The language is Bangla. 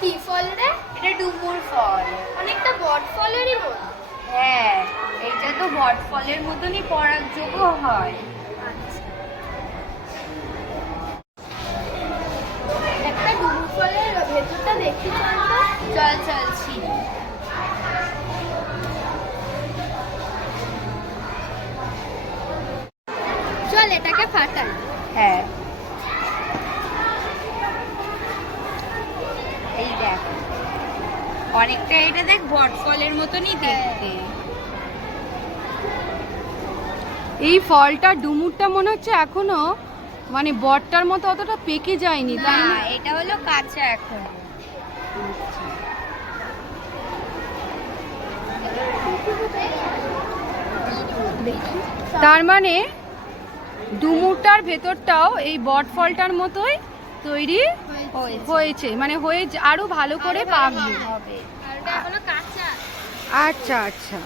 কি ফল রে? এটা ডুমুর ফল। অনেকটা বট ফলেরই মতো। হ্যাঁ, এটা তো বট ফলের মতনই পরাগযোগ্য হয়। একটা ডুমুর ফলের ভেতরটা দেখতে চল তো। চল চলছি। চল এটাকে ফাটাই। হ্যাঁ, এই দেখ অনেকটা, এটা দেখ বট ফলের মতনই দেখতে। এই ফলটা ডুমুরটা মনে হচ্ছে এখনো মানে বটটার মতো অতটা পেকে যায়নি, না, তাই না? এটা হলো কাঁচা এখন। তার মানে ডুমুরটার ভেতরটাও এই বট ফলটার মতোই তৈরি হয়েছে, মানে হয়ে আরো ভালো করে পাকবে। হবে। আর এটা এখনো কাঁচা। আচ্ছা আচ্ছা।